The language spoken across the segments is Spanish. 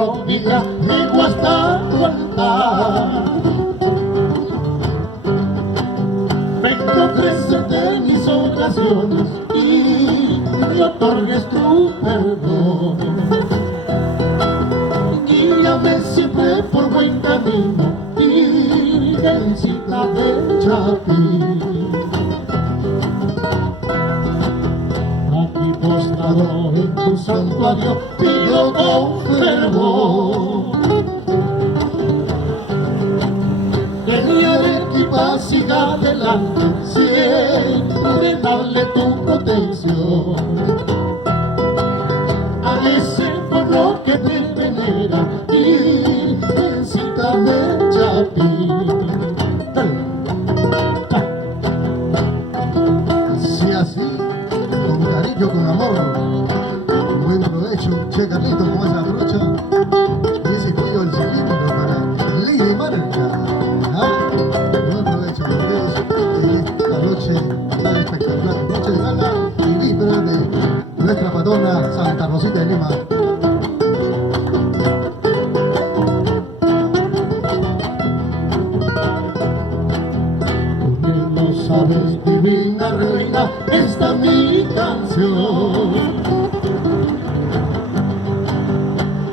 rodilla llego hasta tu altar. Vengo a ofrecerte mis oraciones y me otorgues tu perdón. Guíame siempre por buen camino, Virgencita del Chapí. Aquí postrado en tu santuario pido con fervor que mi Arequipa siga adelante, siempre darle tu protección a ese pueblo que te venera, Virgencita del Chapí. Así, con cariño, con amor. Buen provecho, che Carlito, como esa brocha. Ese cuello del cilindro para Lady Marca. ¿Ah? Buen provecho, porque esta noche tan espectacular, noche de gala y víspera de nuestra patrona Santa Rosita de Lima. No sabes, divina reina, esta mi canción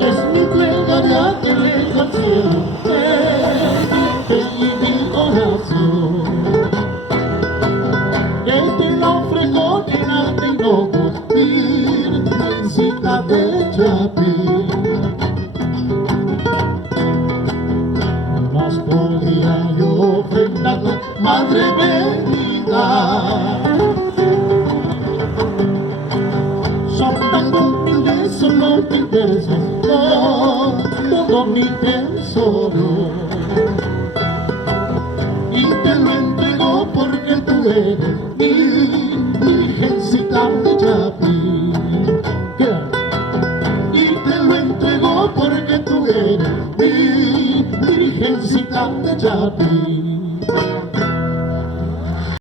es mi plegaria que elevo al cielo, y mi oración que te la ofrezco llena de hinojos, Virgencita del Chapí. No más podía yo ofrendar, Madre bendita. Son tan humildes, solo te interesas todo mi tesoro, y te lo entrego porque tú eres mi Virgencita de Chapí. Y te lo entrego porque tú eres mi Virgencita de Chapí.